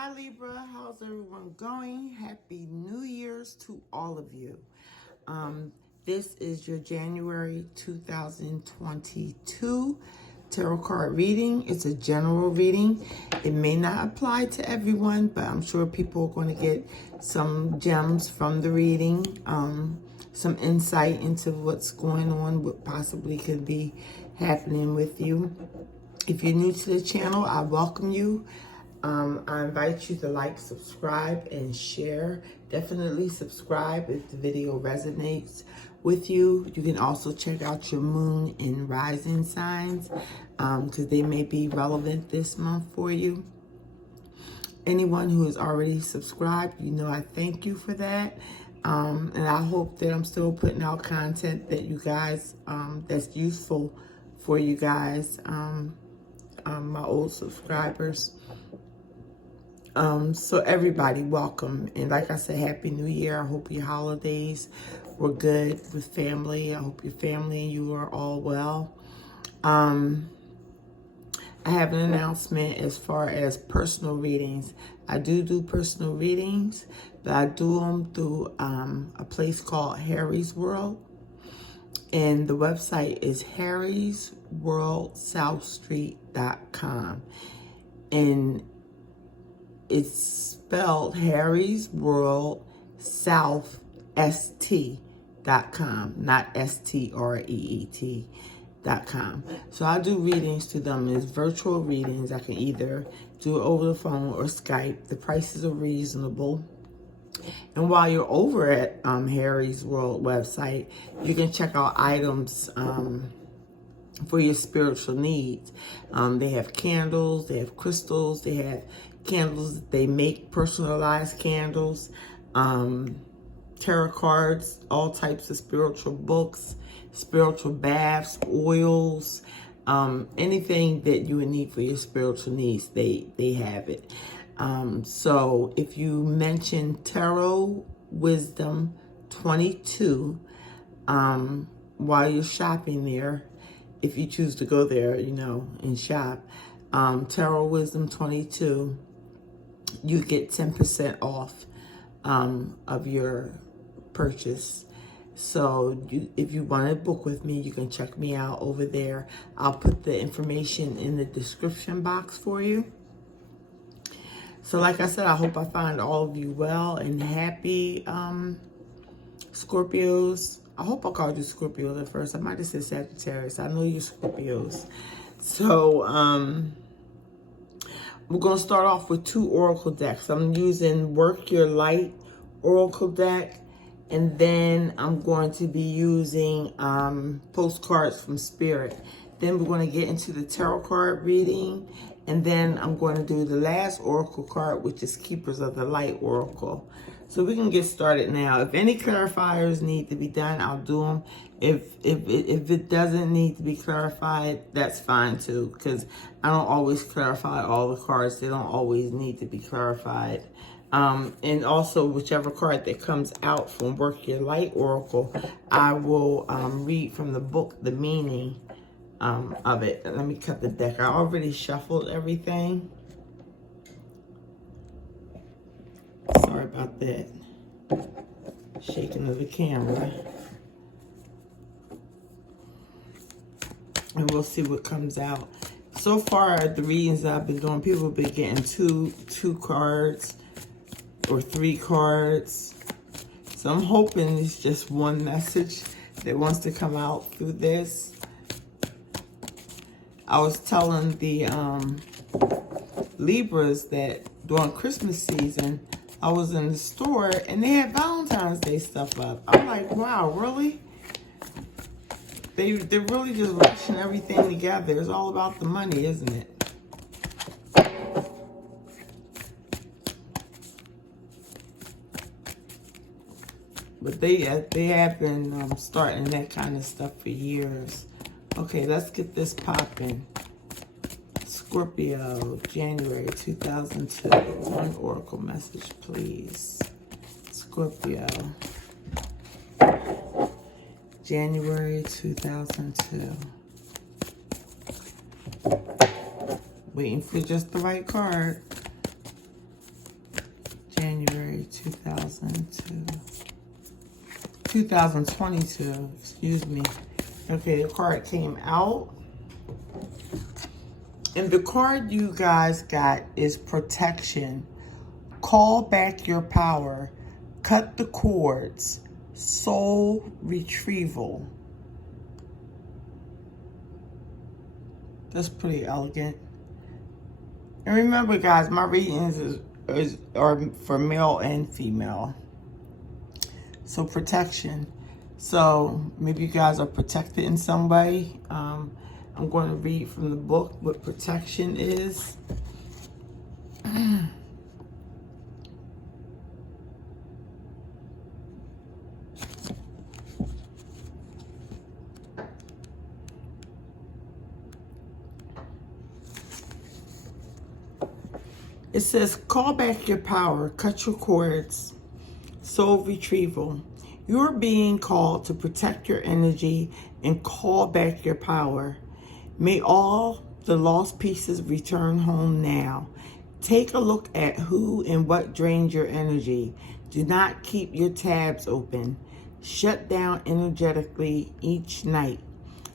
Hi Libra, how's everyone going? Happy New Year's to all of you. This is your January 2022 tarot card reading. It's a general reading. It may not apply to everyone, but I'm sure people are going to get some gems from the reading, some insight into what's going on, what possibly could be happening with you. If you're new to the channel, I welcome you. I invite you to like, subscribe, and share. Definitely subscribe if the video resonates with you. You can also check out your moon and rising signs because they may be relevant this month for you. Anyone who has already subscribed, you know I thank you for that. And I hope that I'm still putting out content that you guys, that's useful for you guys, my old subscribers. So everybody, welcome. And like I said, Happy New Year. I hope your holidays were good with family. I hope your family and you are all well. I have an announcement as far as personal readings. I do personal readings, but I do them through a place called Harry's World. And the website is harrysworldsouthstreet.com. And it's spelled Harry's World South ST.com, not STREET.com. So I do readings to them as virtual readings. I can either do it over the phone or Skype. The prices are reasonable. And while you're over at Harry's World website, you can check out items for your spiritual needs. They have candles, they have crystals, they have candles. They make personalized candles, tarot cards, all types of spiritual books, spiritual baths, oils, anything that you would need for your spiritual needs, they have it. So if you mention Tarot Wisdom 22 while you're shopping there, if you choose to go there, you know, and shop, Tarot Wisdom 22, you get 10% off of your purchase. So if you want to book with me, you can check me out over there. I'll put the information in the description box for you. So like I said, I hope I find all of you well and happy, Scorpios. I hope I called you Scorpios at first. I might have said Sagittarius. I know you're Scorpios. So, we're going to start off with 2 oracle decks. I'm using Work Your Light oracle deck. And then I'm going to be using postcards from Spirit. Then we're going to get into the tarot card reading. And then I'm going to do the last oracle card, which is Keepers of the Light oracle. So we can get started now. If any clarifiers need to be done, I'll do them. If it doesn't need to be clarified, that's fine too, because I don't always clarify all the cards. They don't always need to be clarified. And also, whichever card that comes out from Work Your Light oracle, I will read from the book the meaning of it. Let me cut the deck. I already shuffled everything. Sorry about that. Shaking of the camera. And we'll see what comes out. So far, the readings that I've been doing, people have been getting two cards or 3 cards. So I'm hoping it's just one message that wants to come out through this. I was telling the Libras that during Christmas season, I was in the store and they had Valentine's Day stuff up. I'm like, wow, really? They're really just rushing everything together. It's all about the money, isn't it? But they have been starting that kind of stuff for years. Okay, let's get this popping. Scorpio, January 2002. One oracle message, please. Scorpio, January 2002. Waiting for just the right card. 2022, excuse me. Okay, the card came out. And the card you guys got is protection. Call back your power. Cut the cords. Soul retrieval. That's pretty elegant. And remember, guys, my readings are for male and female. So protection. So maybe you guys are protected in some way. I'm going to read from the book what protection is. It says, call back your power, cut your cords, soul retrieval. You are being called to protect your energy and call back your power. May all the lost pieces return home now. Take a look at who and what drains your energy. Do not keep your tabs open. Shut down energetically each night.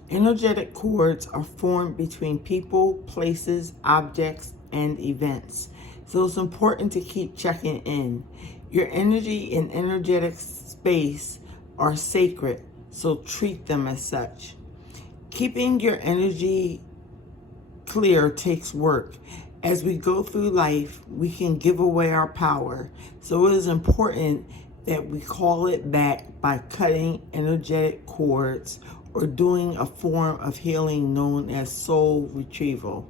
Energetic cords are formed between people, places, objects, and events. So it's important to keep checking in. Your energy and energetic space are sacred, so treat them as such. Keeping your energy clear takes work. As we go through life, we can give away our power. So it is important that we call it back by cutting energetic cords or doing a form of healing known as soul retrieval.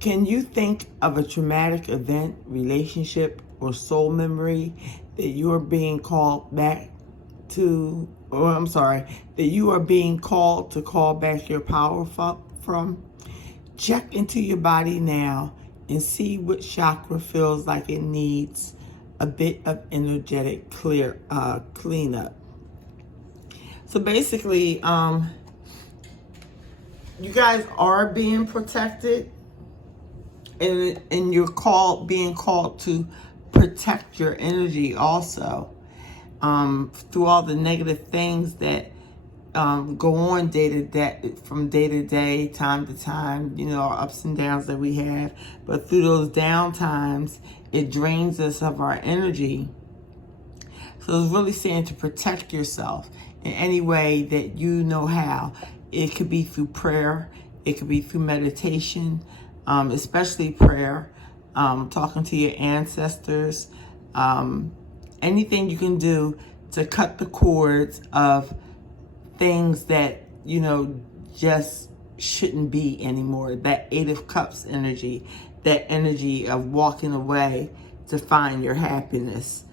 Can you think of a traumatic event, relationship, or soul memory that you are being called back to, that you are being called to call back your power from? Check into your body now and see which chakra feels like it needs a bit of energetic cleanup. So basically, you guys are being protected, and you're being called to protect your energy also, through all the negative things that go on from day to day, time to time, our ups and downs that we have. But through those down times, it drains us of our energy. So it's really saying to protect yourself in any way that you know how. It could be through prayer. It could be through meditation, especially prayer, talking to your ancestors, anything you can do to cut the cords of things that, just shouldn't be anymore. That Eight of Cups energy, that energy of walking away to find your happiness,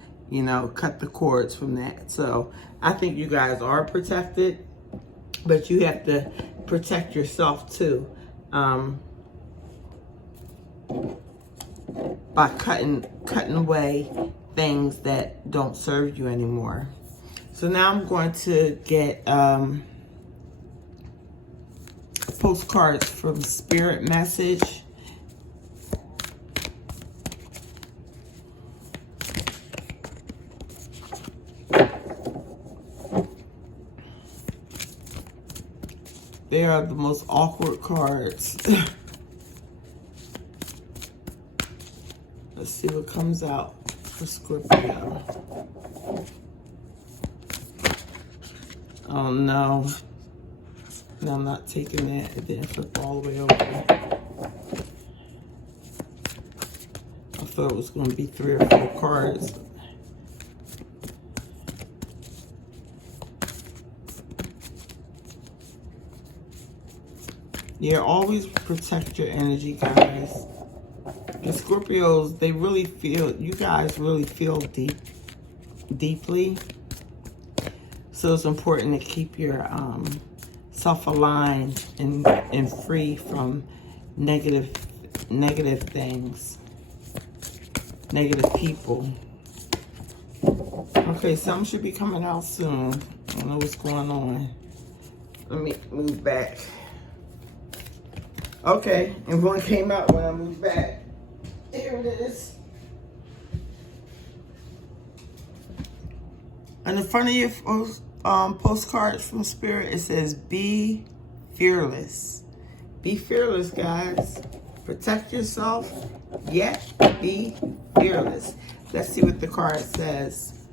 cut the cords from that. So I think you guys are protected, but you have to protect yourself too, by cutting away things that don't serve you anymore. So now I'm going to get postcards from Spirit Message. They are the most awkward cards. Let's see what comes out for Scorpio. Oh no. No, I'm not taking that. It didn't flip all the way over. I thought it was going to be 3 or 4 cards. Yeah, always protect your energy, guys. And Scorpios, you guys really feel deeply. So it's important to keep your self-aligned and free from negative things, negative people. Okay, something should be coming out soon. I don't know what's going on. Let me move back. Okay, and one came out when I moved back. Here it is. On the front of your postcards from Spirit, it says, be fearless. Be fearless, guys. Protect yourself, yet be fearless. Let's see what the card says.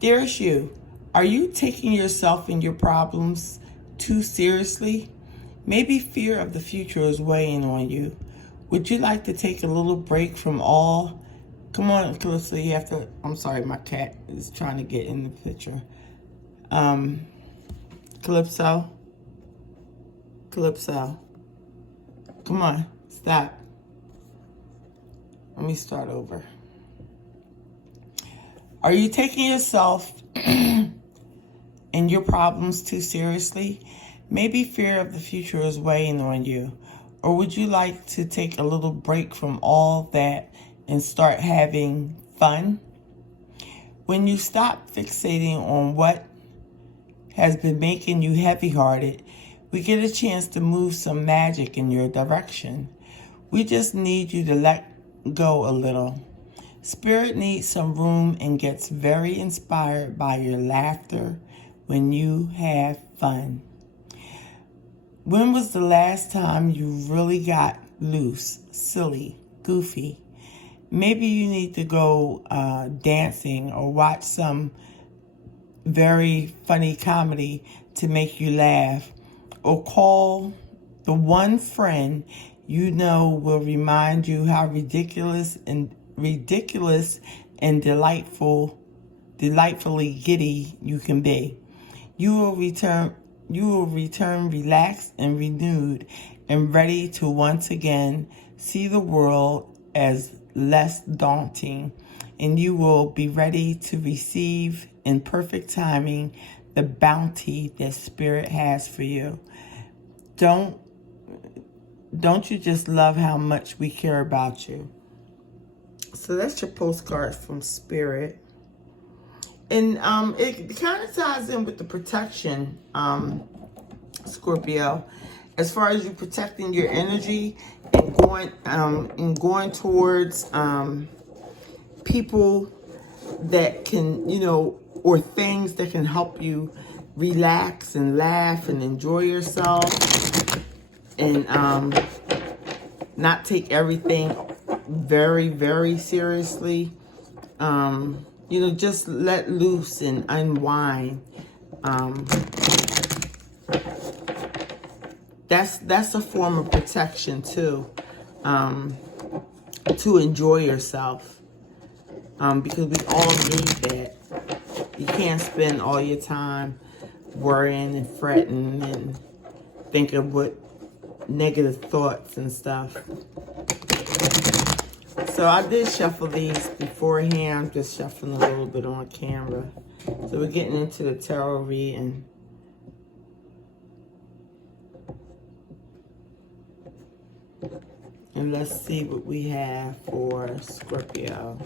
Dearest you, are you taking yourself and your problems too seriously? Maybe fear of the future is weighing on you. Would you like to take a little break from all? Come on, Calypso, you have to... I'm sorry, my cat is trying to get in the picture. Calypso. Calypso. Come on, stop. Let me start over. Are you taking yourself and your problems too seriously? Maybe fear of the future is weighing on you. Or would you like to take a little break from all that and start having fun? When you stop fixating on what has been making you heavy-hearted, we get a chance to move some magic in your direction. We just need you to let go a little. Spirit needs some room and gets very inspired by your laughter when you have fun. When was the last time you really got loose, silly, goofy? Maybe you need to go dancing or watch some very funny comedy to make you laugh, or call the one friend you know will remind you how ridiculous and delightfully giddy you can be. You will return relaxed and renewed and ready to once again see the world as less daunting, and you will be ready to receive in perfect timing the bounty that Spirit has for you. Don't you just love how much we care about you? So that's your postcard from Spirit. And it kind of ties in with the protection, Scorpio, as far as you protecting your energy and going towards people that can, or things that can help you relax and laugh and enjoy yourself, and not take everything very, very seriously. Just let loose and unwind. That's a form of protection too. To enjoy yourself. Because we all need that. You can't spend all your time worrying and fretting and thinking of what negative thoughts and stuff. So I did shuffle these beforehand. I'm just shuffling a little bit on camera. So we're getting into the tarot reading. And let's see what we have for Scorpio.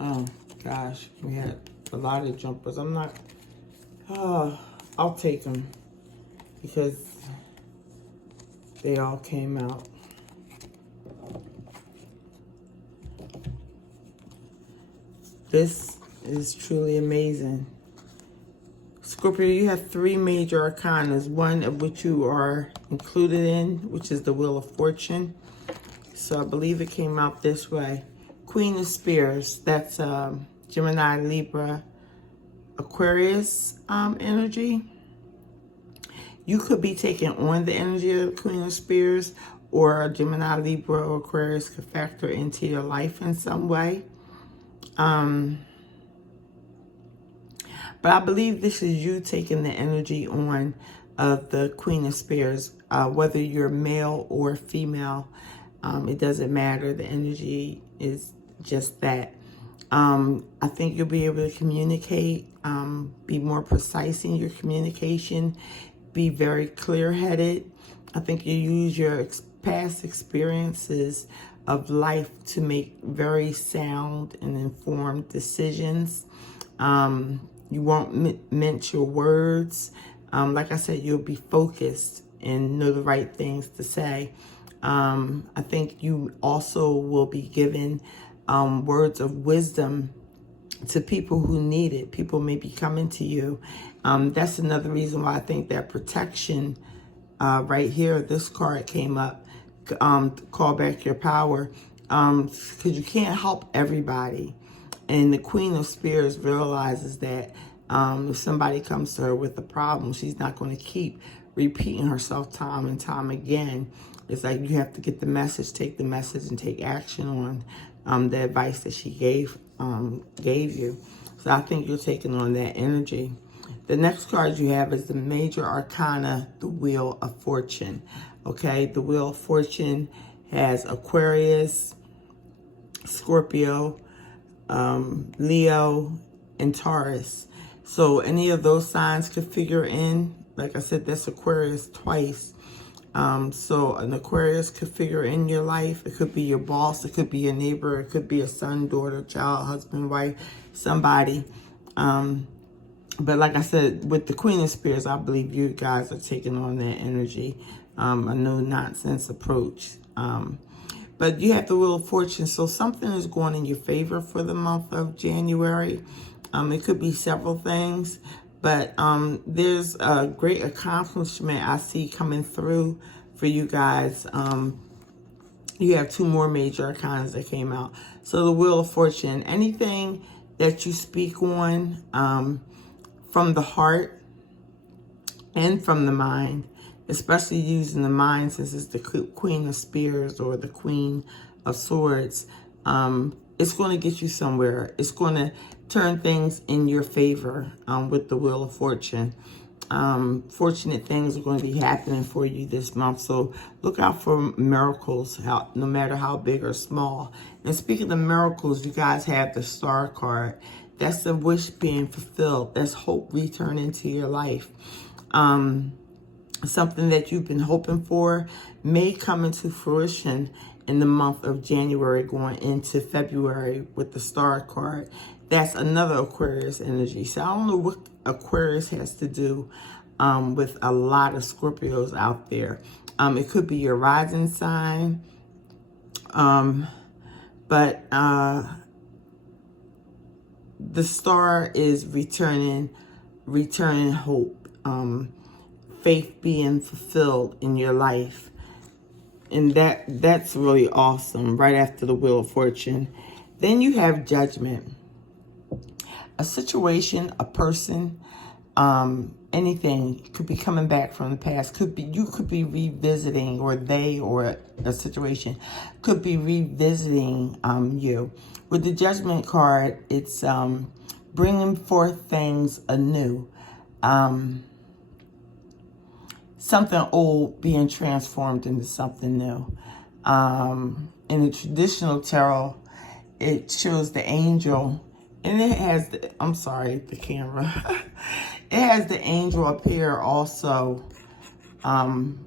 Oh, gosh. We had a lot of jumpers. I'll take them because they all came out. This is truly amazing. Scorpio, you have 3 major arcanas, one of which you are included in, which is the Wheel of Fortune. So I believe it came out this way. Queen of Spears, that's Gemini, Libra, Aquarius energy. You could be taking on the energy of the Queen of Spears, or a Gemini, Libra, or Aquarius could factor into your life in some way. But I believe this is you taking the energy on of the Queen of Spears, whether you're male or female. It doesn't matter. The energy is just that. I think you'll be able to communicate, be more precise in your communication, be very clear-headed. I think you use your past experiences of life to make very sound and informed decisions. You won't mince your words. Like I said, you'll be focused and know the right things to say. I think you also will be given words of wisdom to people who need it. People may be coming to you. That's another reason why I think that protection right here, this card came up, call back your power, because you can't help everybody. And the Queen of Spears realizes that if somebody comes to her with a problem, she's not going to keep repeating herself time and time again. It's like you have to get the message, take the message, and take action on the advice that she gave you. So I think you're taking on that energy. The next card you have is the Major Arcana, the Wheel of Fortune. Okay, the Wheel of Fortune has Aquarius, Scorpio, Leo, and Taurus. So any of those signs could figure in. Like I said, that's Aquarius twice. So an Aquarius could figure in your life. It could be your boss. It could be your neighbor. It could be a son, daughter, child, husband, wife, somebody. But like I said, with the Queen of Spears, I believe you guys are taking on that energy. A no-nonsense approach. But you have the Wheel of Fortune. So something is going in your favor for the month of January. It could be several things. But there's a great accomplishment I see coming through for you guys. You have two more major arcanas that came out. So the Wheel of Fortune, anything that you speak on from the heart and from the mind, especially using the mind since it's the Queen of Spears or the Queen of Swords, it's going to get you somewhere. It's going to turn things in your favor with the Wheel of Fortune. Fortunate things are going to be happening for you this month. So look out for miracles, no matter how big or small. And speaking of miracles, you guys have the Star card. That's the wish being fulfilled. That's hope returning to your life. Something that you've been hoping for may come into fruition in the month of January going into February with the Star card. That's another Aquarius energy. So I don't know what Aquarius has to do with a lot of Scorpios out there. It could be your rising sign. But the Star is returning hope. Faith being fulfilled in your life. And that's really awesome, right after the Wheel of Fortune. Then you have Judgment. A situation, a person, anything could be coming back from the past. You could be revisiting, or they or a situation could be revisiting you. With the Judgment card, it's bringing forth things anew. Something old being transformed into something new. In the traditional tarot, it shows the angel, and it has the, I'm sorry, the camera. It has the angel appear also, and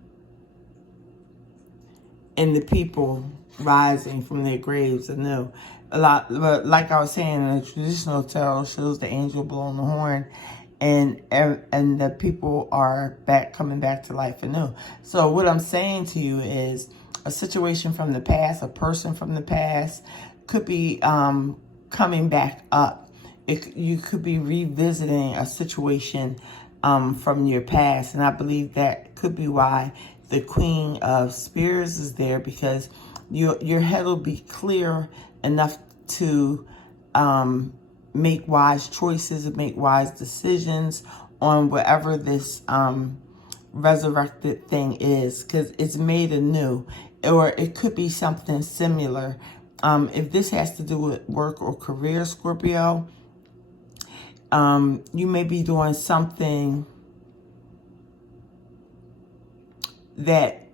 the people rising from their graves anew. But like I was saying, the traditional tarot shows the angel blowing the horn, and the people are coming back to life anew. So what I'm saying to you is a situation from the past, a person from the past could be coming back up. You could be revisiting a situation from your past. And I believe that could be why the Queen of Spears is there, because your head will be clear enough to make wise choices and make wise decisions on whatever this resurrected thing is, because it's made anew. Or it could be something similar. If this has to do with work or career, Scorpio, you may be doing something that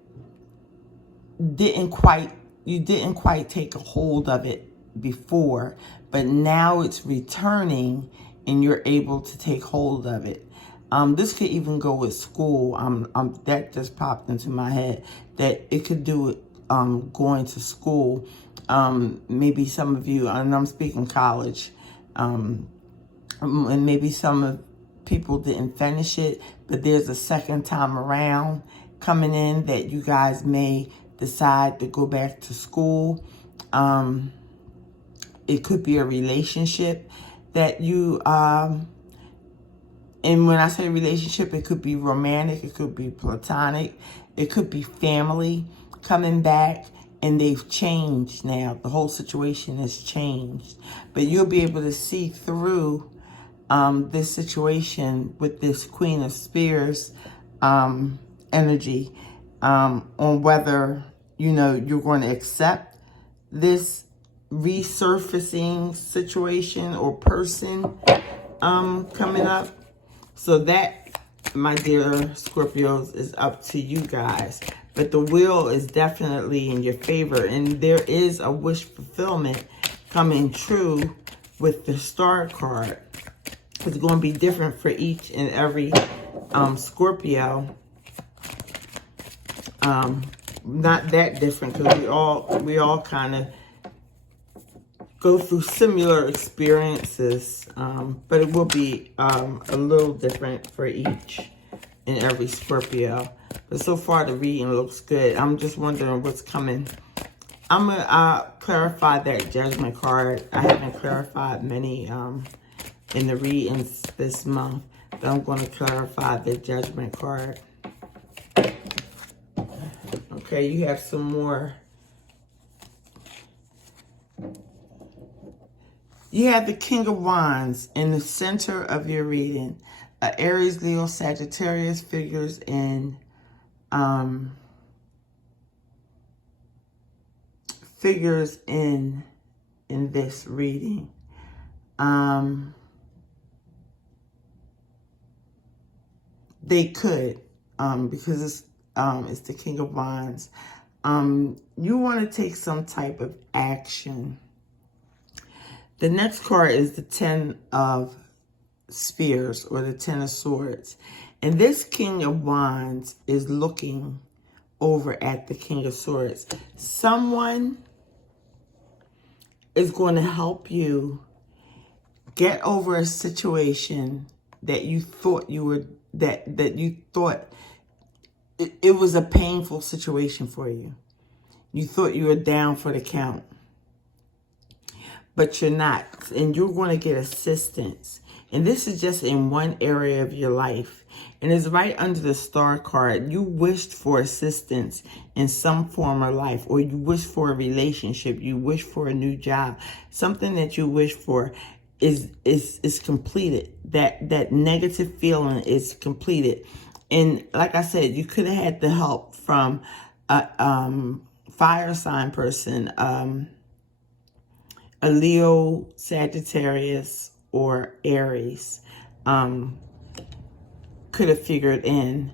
you didn't quite take a hold of it before, but now it's returning and you're able to take hold of it. This could even go with school. That just popped into my head, that it could do with going to school. Maybe some of you, and I'm speaking college, and maybe some of people didn't finish it, but there's a second time around coming in that you guys may decide to go back to school. It could be a relationship that you, and when I say relationship, it could be romantic, it could be platonic, it could be family coming back, and they've changed now. The whole situation has changed. But you'll be able to see through this situation with this Queen of Spears energy on whether, you know, you're going to accept this resurfacing situation or person coming up. So that, my dear Scorpios, is up to you guys. But the wheel is definitely in your favor. And there is a wish fulfillment coming true with the Star card. It's going to be different for each and every Scorpio. Not that different, because we all kind of go through similar experiences, but it will be a little different for each and every Scorpio. But so far the reading looks good. I'm just wondering what's coming. I'm gonna clarify that Judgment card. I haven't clarified many in the readings this month, but I'm going to clarify the Judgment card. Okay, you have some more. You have the King of Wands in the center of your reading. Aries, Leo, Sagittarius figures in this reading. They could, because it's the King of Wands. You want to take some type of action. The next card is the Ten of Spears, or the Ten of Swords. And this King of Wands is looking over at the King of Swords. Someone is going to help you get over a situation that you thought you were, that you thought it was a painful situation for you. You thought you were down for the count, but you're not. And you're going to get assistance. And this is just in one area of your life. And it's right under the Star card. You wished for assistance in some form of life, or you wished for a relationship. You wish for a new job. Something that you wish for is completed. That negative feeling is completed. And like I said, you could have had the help from a fire sign person, a Leo, Sagittarius, or Aries. Could have figured in.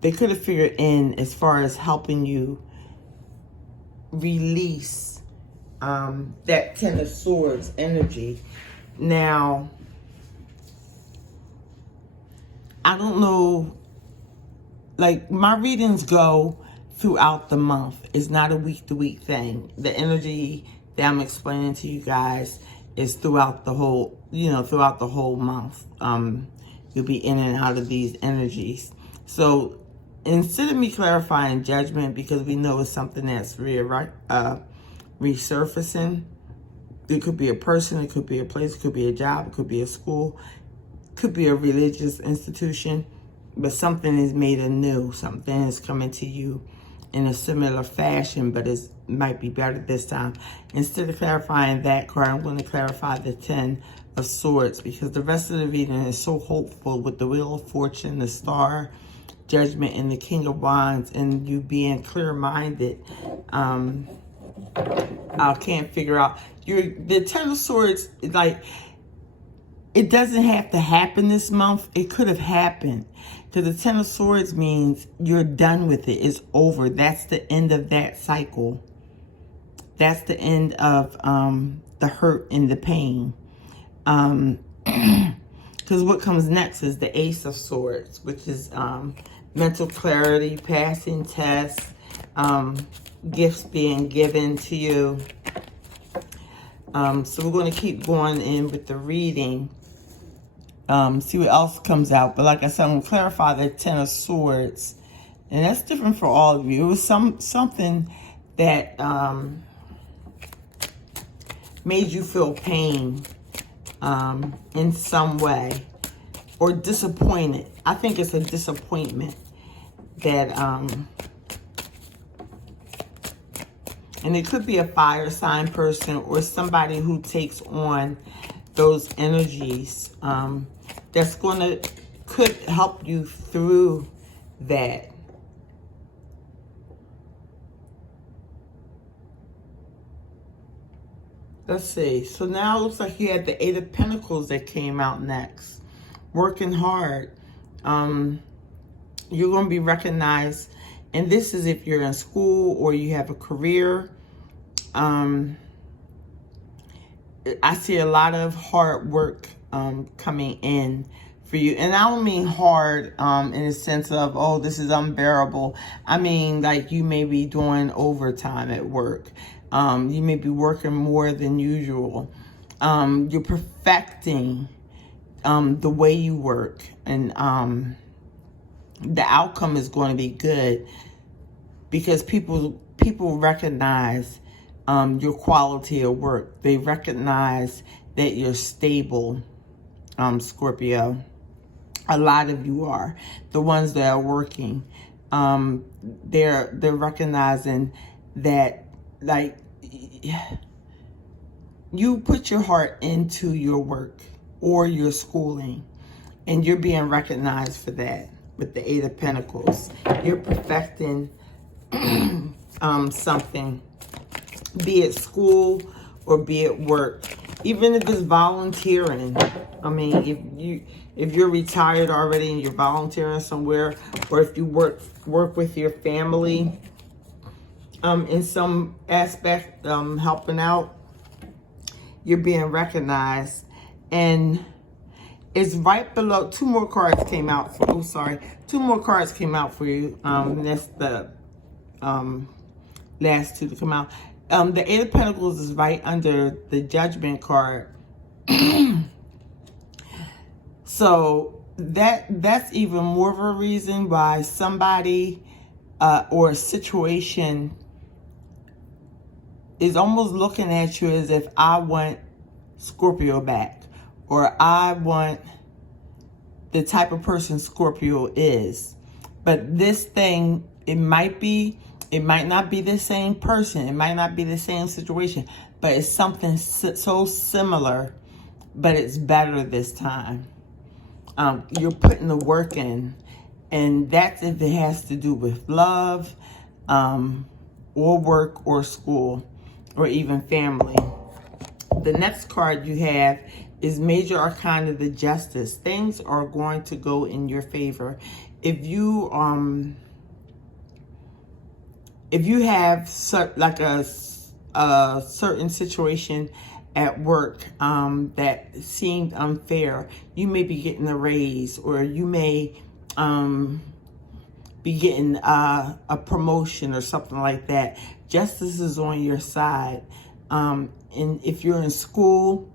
They could have figured in as far as helping you release that Ten of Swords energy. Now, I don't know, like, my readings go throughout the month. It's not a week-to-week thing. The energy that I'm explaining to you guys is throughout the whole, throughout the whole month. You'll be in and out of these energies. So instead of me clarifying Judgment, because we know it's something that's resurfacing, it could be a person, it could be a place, it could be a job, it could be a school, it could be a religious institution, but something is made anew. Something is coming to you in a similar fashion, but it might be better this time. Instead of clarifying that card, I'm going to clarify the Ten of Swords, because the rest of the reading is so hopeful with the Wheel of Fortune, the Star, Judgment, and the King of Wands, and you being clear-minded. I can't figure out. The Ten of Swords, like, it doesn't have to happen this month. It could have happened. Because the Ten of Swords means you're done with it. It's over. That's the end of that cycle. That's the end of the hurt and the pain. Because Because what comes next is the Ace of Swords, which is mental clarity, passing tests, gifts being given to you. So we're going to keep going in with the reading. See what else comes out. But like I said, I'm going to clarify the Ten of Swords. And that's different for all of you. It was something that made you feel pain in some way. Or disappointed. I think it's a disappointment that... and it could be a fire sign person or somebody who takes on those energies. That's could help you through that. Let's see. So now it looks like you had the Eight of Pentacles that came out next. Working hard. You're going to be recognized. And this is if you're in school or you have a career. I see a lot of hard work coming in for you. And I don't mean hard in the sense of, oh, this is unbearable. I mean, like you may be doing overtime at work. You may be working more than usual. You're perfecting the way you work. And the outcome is going to be good because people recognize your quality of work. They recognize that you're stable, Scorpio. A lot of you are. The ones that are working, they're recognizing that, like, you put your heart into your work or your schooling, and you're being recognized for that with the Eight of Pentacles. You're perfecting something, be it school or be it work. Even if it's volunteering. I mean, if you're retired already and you're volunteering somewhere, or if you work with your family in some aspect, helping out, you're being recognized. And it's right below. Two more cards came out for. Oh, sorry. Two more cards came out for you. That's the last two to come out. The Eight of Pentacles is right under the Judgment card. So that's even more of a reason why somebody or a situation is almost looking at you as if I want Scorpio back, or I want the type of person Scorpio is. But this thing, it might not be the same person. It might not be the same situation, but it's something so similar, but it's better this time. You're putting the work in, and that's if it has to do with love, or work, or school, or even family. The next card you have is Major Arcana, the Justice. Things are going to go in your favor. If you have like a certain situation at work that seemed unfair, you may be getting a raise, or you may be getting a promotion or something like that. Justice is on your side. And if you're in school,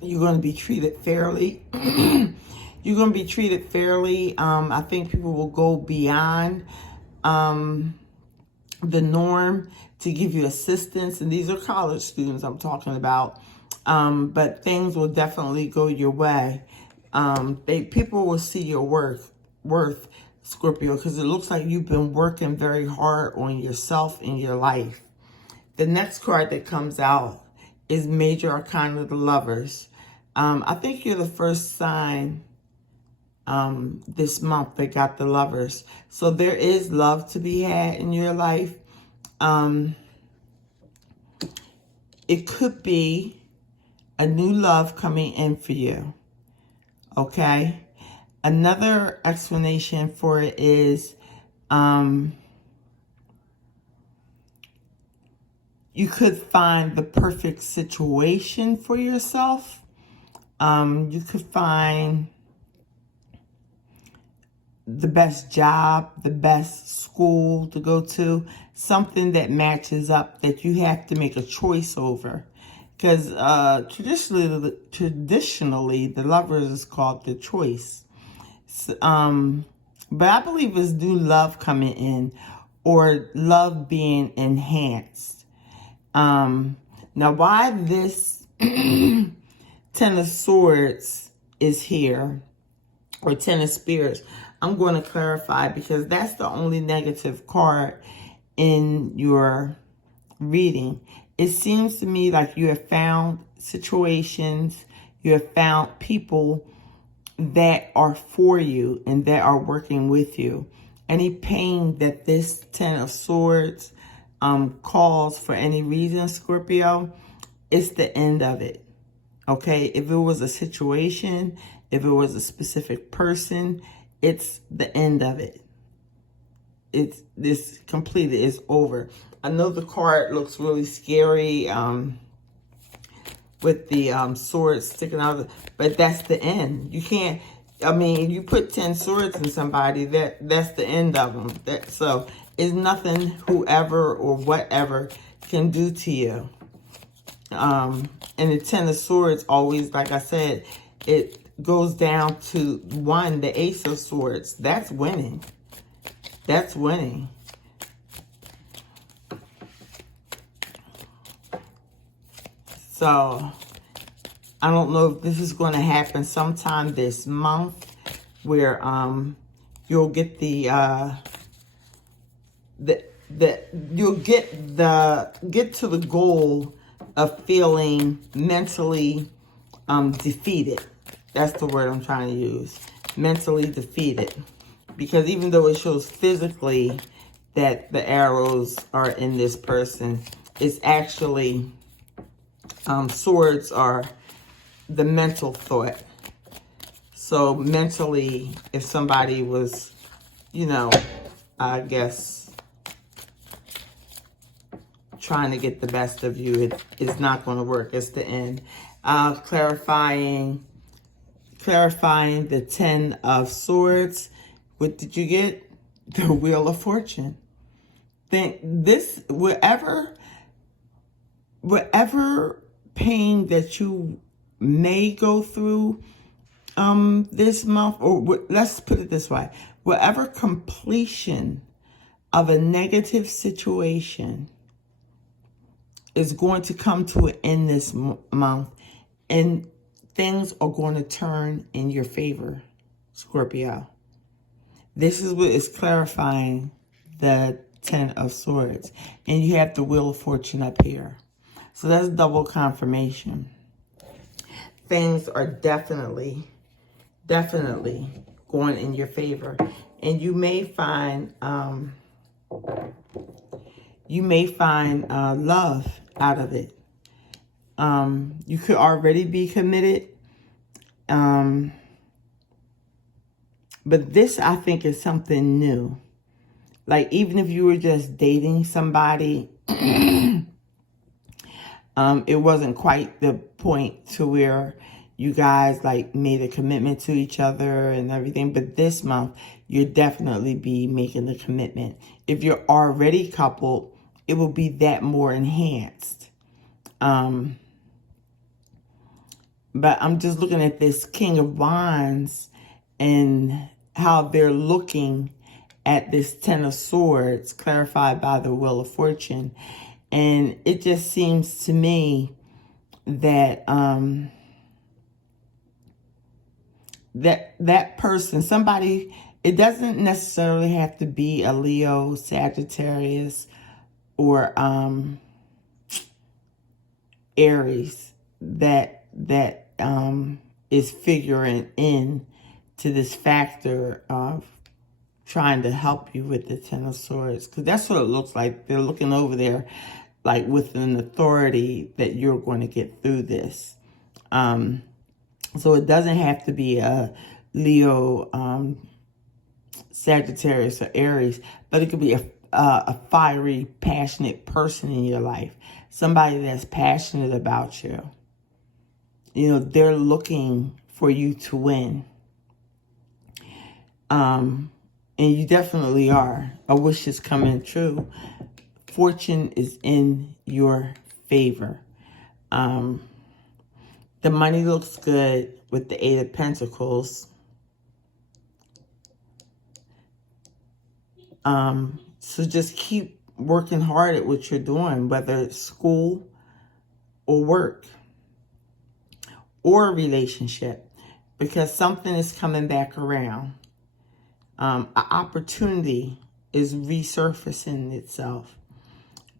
you're going to be treated fairly. You're going to be treated fairly. I think people will go beyond the norm to give you assistance. And these are college students I'm talking about. But things will definitely go your way. People will see your worth, Scorpio, because it looks like you've been working very hard on yourself in your life. The next card that comes out is Major Arcana, the Lovers. I think you're the first sign this month that got the Lovers. So there is love to be had in your life. It could be a new love coming in for you. Okay? Another explanation for it is you could find the perfect situation for yourself. You could find the best job, the best school to go to, something that matches up that you have to make a choice over. Because traditionally, the Lovers is called the choice. But I believe it's new love coming in, or love being enhanced. Now, why this Ten of Swords is here, or Ten of Spears, I'm going to clarify, because that's the only negative card in your reading. It seems to me like you have found situations, you have found people that are for you and that are working with you. Any pain that this Ten of Swords calls for any reason, Scorpio, it's the end of it. Okay, if it was a situation, if it was a specific person, it's the end of it. It's this completed, it's over. I know the card looks really scary with the swords sticking out, but that's the end. You can't, I mean, you put 10 swords in somebody, that's the end of them. So it's nothing whoever or whatever can do to you. And the Ten of Swords always, like I said, it goes down to one, the Ace of Swords. That's winning. That's winning. So I don't know if this is going to happen sometime this month, where you'll get you'll get to the goal of feeling mentally defeated. That's the word I'm trying to use. Mentally defeated. Because even though it shows physically that the arrows are in this person, it's actually swords are the mental thought. So mentally, if somebody was, you know, I guess, trying to get the best of you, it's not going to work. It's the end. Clarifying the Ten of Swords. What did you get? The Wheel of Fortune. Think this, whatever pain that you may go through this month, or let's put it this way, whatever completion of a negative situation is going to come to an end this month, and things are going to turn in your favor, Scorpio. This is what is clarifying the Ten of Swords. And you have the Wheel of Fortune up here. So that's double confirmation. Things are definitely going in your favor. And you may find love out of it. You could already be committed. But this, I think, is something new. Like, even if you were just dating somebody, it wasn't quite the point to where you guys, like, made a commitment to each other and everything. But this month, you'll definitely be making the commitment. If you're already coupled, it will be that more enhanced. But I'm just looking at this King of Wands and how they're looking at this Ten of Swords, clarified by the Wheel of Fortune. And it just seems to me that that person, somebody, it doesn't necessarily have to be a Leo, Sagittarius, or Aries that is figuring in to this factor of trying to help you with the Ten of Swords. Because that's what it looks like. They're looking over there like with an authority that you're going to get through this. So it doesn't have to be a Leo, Sagittarius, or Aries, but it could be a fiery, passionate person in your life. Somebody that's passionate about you. You know, they're looking for you to win. And you definitely are. A wish is coming true. Fortune is in your favor. The money looks good with the Eight of Pentacles. So just keep working hard at what you're doing, whether it's school or work or a relationship, because something is coming back around. An opportunity is resurfacing itself.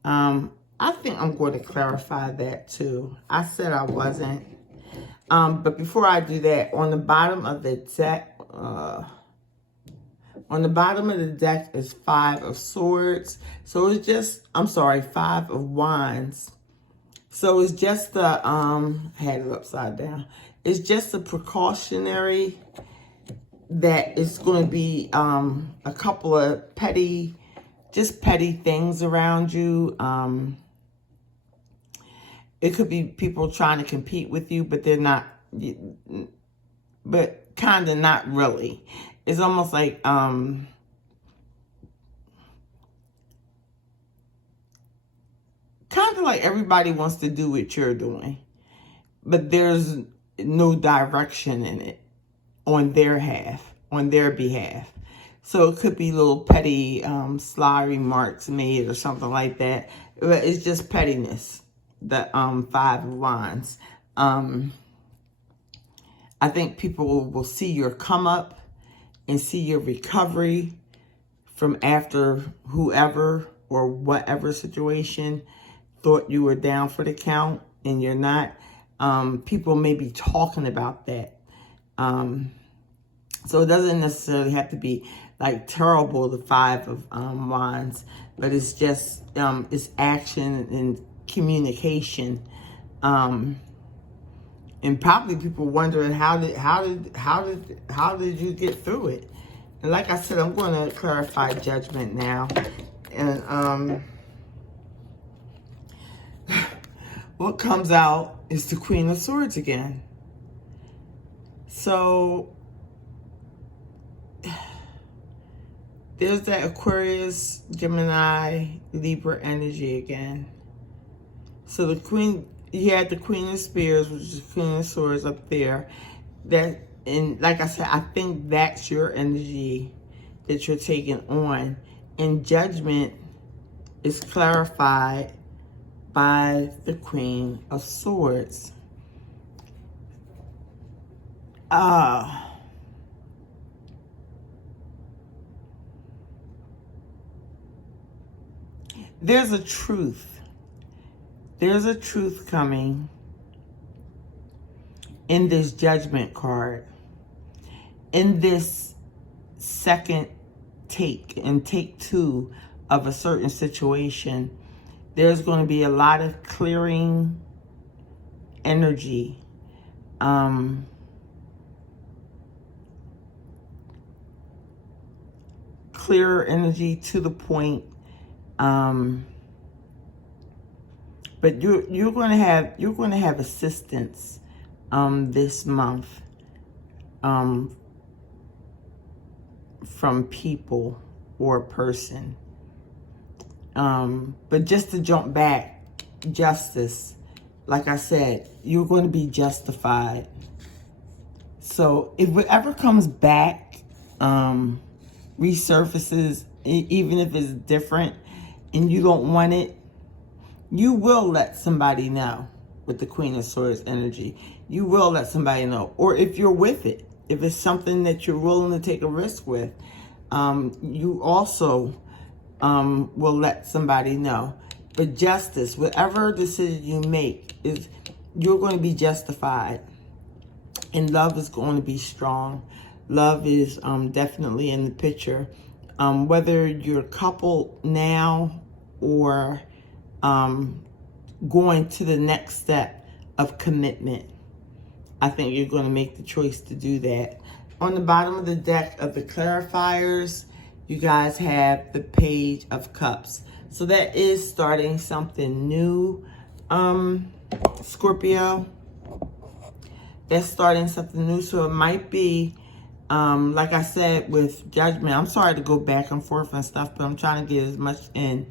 I think I'm going to clarify that too. I said I wasn't. But before I do that, on the bottom of the deck, is Five of Swords. So it's just, Five of Wands. So it's just the, I had it upside down. It's just a precautionary that it's going to be a couple of petty things around you. It could be people trying to compete with you, but they're not, but kind of not really. It's almost like, kind of like everybody wants to do what you're doing, but there's no direction in it on their behalf. So it could be little petty, sly remarks made or something like that. But it's just pettiness. The Five of Wands. I think people will see your come up and see your recovery from after whoever or whatever situation thought you were down for the count and you're not. People may be talking about that. So it doesn't necessarily have to be like terrible, the Five of Wands, but it's just it's action and communication, and probably people wondering how did you get through it? And like I said, I'm going to clarify Judgment now, and what comes out is the Queen of Swords again. So there's that Aquarius, Gemini, Libra energy again. So the Queen, you had the Queen of Spears, which is the Queen of Swords up there. That, and like I said, I think that's your energy that you're taking on. And Judgment is clarified by the Queen of Swords. There's a truth. There's a truth coming in this Judgment card. In this second take and take two of a certain situation, there's going to be a lot of clearing energy. Clearer energy to the point. But you're going to have assistance this month from people or a person. But just to jump back, justice, like I said, you're going to be justified. So if whatever comes back, resurfaces, even if it's different and you don't want it, you will let somebody know with the Queen of Swords energy. You will let somebody know. Or if you're with it, if it's something that you're willing to take a risk with, you also will let somebody know. But justice, whatever decision you make, is you're going to be justified. And love is going to be strong. Love is definitely in the picture. Whether you're coupled now or going to the next step of commitment, I think you're going to make the choice to do that. On the bottom of the deck of the clarifiers, you guys have the Page of Cups. So that is starting something new, Scorpio. That's starting something new. So it might be Like I said, with judgment, I'm sorry to go back and forth and stuff, but I'm trying to get as much in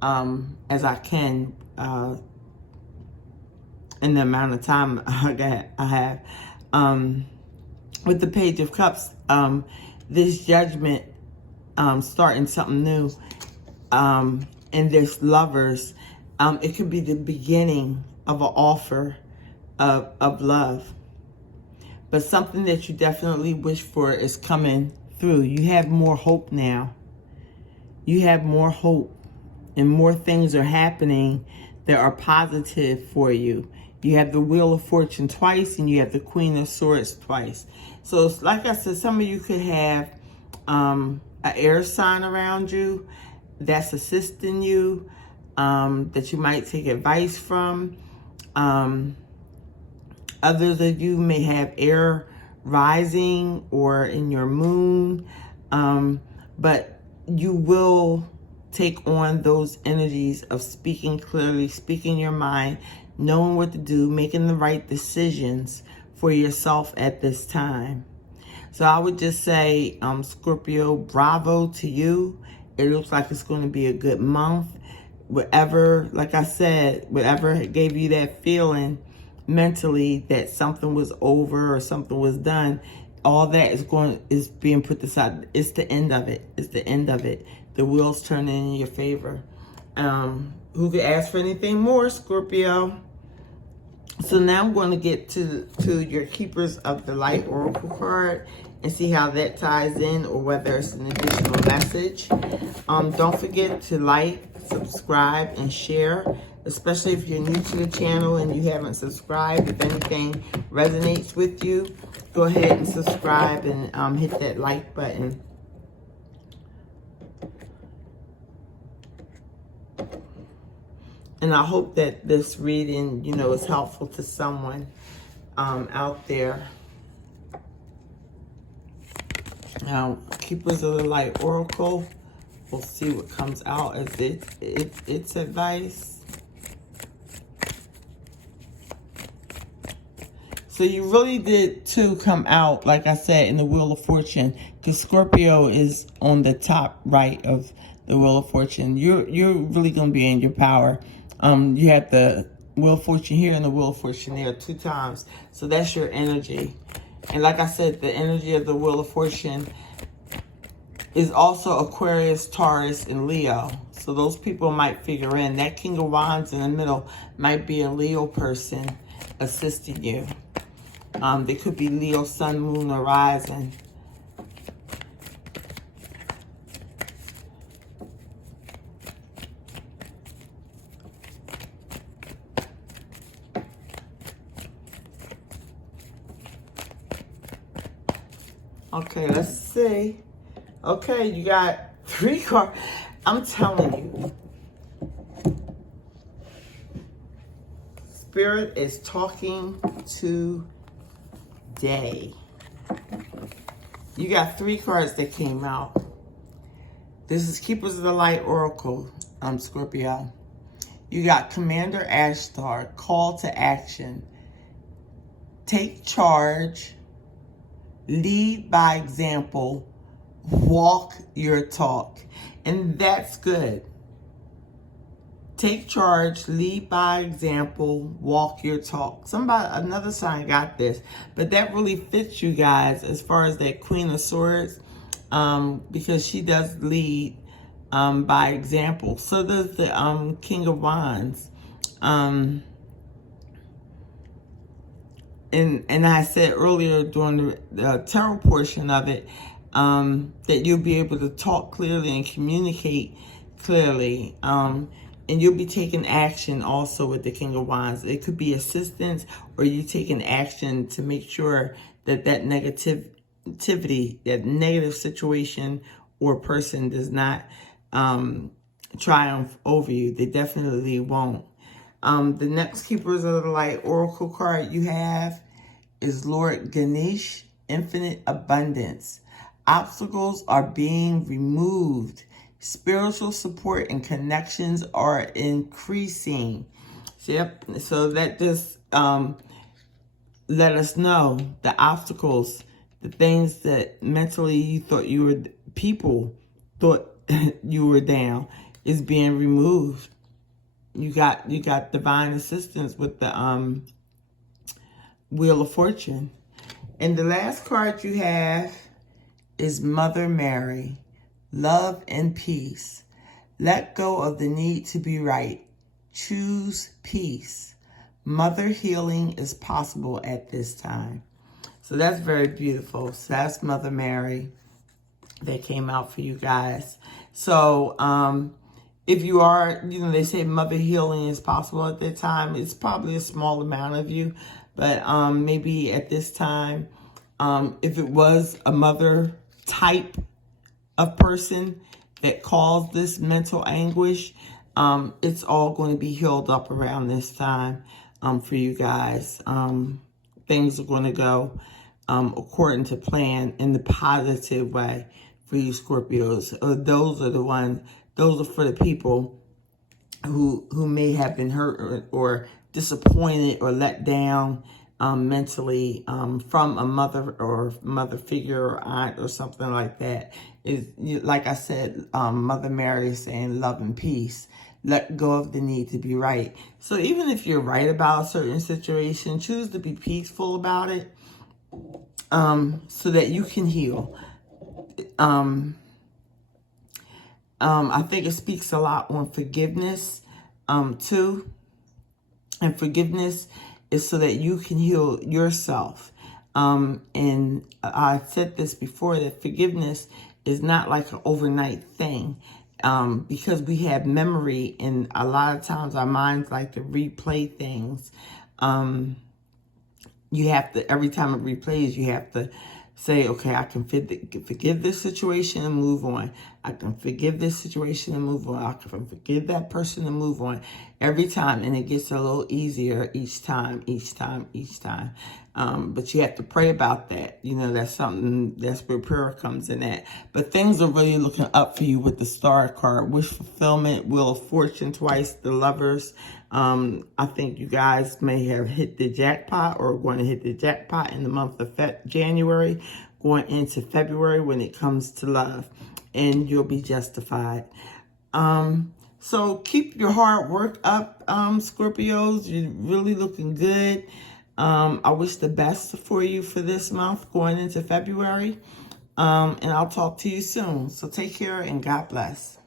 as I can in the amount of time I have. With the Page of Cups, this judgment, starting something new, and this Lovers, it could be the beginning of an offer of love. But something that you definitely wish for is coming through. You have more hope now. You have more hope, and more things are happening that are positive for you. You have the Wheel of Fortune twice, and you have the Queen of Swords twice. So, like I said, some of you could have an air sign around you that's assisting you, that you might take advice from. Others of you may have air rising or in your moon, but you will take on those energies of speaking clearly, speaking your mind, knowing what to do, making the right decisions for yourself at this time. So I would just say, Scorpio, bravo to you. It looks like it's going to be a good month. Whatever, like I said, whatever gave you that feeling mentally that something was over or something was done, all that is being put aside. It's the end of it. It's the end of it. The wheels turning in your favor. Who could ask for anything more, Scorpio? So now I'm going to get to your Keepers of the Light Oracle card and see how that ties in, or whether it's an additional message. Don't forget to like, subscribe, and share, especially if you're new to the channel and you haven't subscribed. If anything resonates with you, go ahead and subscribe and hit that like button. And I hope that this reading, is helpful to someone out there. Now, Keepers of the Light Oracle, we'll see what comes out as its advice. So you really did, too, come out, like I said, in the Wheel of Fortune, because Scorpio is on the top right of the Wheel of Fortune. You're really going to be in your power. You had the Wheel of Fortune here and the Wheel of Fortune there 2 times. So that's your energy. And like I said, the energy of the Wheel of Fortune is also Aquarius, Taurus, and Leo. So those people might figure in. That King of Wands in the middle might be a Leo person assisting you. They could be Leo, Sun, Moon, or Rising. Okay, let's see. Okay, you got 3 cards. I'm telling you, Spirit is talking today. You got 3 cards that came out. This is Keepers of the Light Oracle, Scorpio. You got Commander Ashtar, Call to Action, Take Charge, Lead by Example, Walk Your Talk. And that's good. Take charge, lead by example, walk your talk. Another sign got this. But that really fits you guys as far as that Queen of Swords, because she does lead by example. So does the King of Wands. And I said earlier during the tarot portion of it, that you'll be able to talk clearly and communicate clearly. And you'll be taking action also with the King of Wands. It could be assistance, or you taking action to make sure that negativity, that negative situation or person does not triumph over you. They definitely won't. The next Keepers of the Light Oracle card you have is Lord Ganesh, Infinite Abundance. Obstacles are being removed. Spiritual support and connections are increasing. So that just let us know the obstacles The things that mentally you thought you were, people thought you were down, is being removed. You got divine assistance with the Wheel of Fortune. And the last card you have is Mother Mary. Love and peace. Let go of the need to be right. Choose peace. Mother healing is possible at this time. So that's very beautiful. So that's Mother Mary that came out for you guys. So if you are, they say mother healing is possible at that time. It's probably a small amount of you, but maybe at this time, if it was a mother type of person that caused this mental anguish, it's all going to be healed up around this time for you guys. Things are going to go according to plan in the positive way for you Scorpios. Those are for the people who may have been hurt or disappointed or let down mentally from a mother figure or aunt or something like that. Like I said, Mother Mary is saying love and peace. Let go of the need to be right. So even if you're right about a certain situation, choose to be peaceful about it so that you can heal. I think it speaks a lot on forgiveness too. And forgiveness is so that you can heal yourself. And I said this before, that forgiveness is not like an overnight thing. Because we have memory, and a lot of times our minds like to replay things. You have to, every time it replays, you have to say, okay, I can forgive this situation and move on. I can forgive this situation and move on. I can forgive that person and move on every time. And it gets a little easier each time. But you have to pray about that. That's something, that's where prayer comes in at. But things are really looking up for you with the Star card. Wish fulfillment, Wheel of Fortune twice, the Lovers. I think you guys may have hit the jackpot or going to hit the jackpot in the month of January, going into February when it comes to love. And you'll be justified. So keep your hard work up, Scorpios. You're really looking good. I wish the best for you for this month going into February. And I'll talk to you soon. So take care and God bless.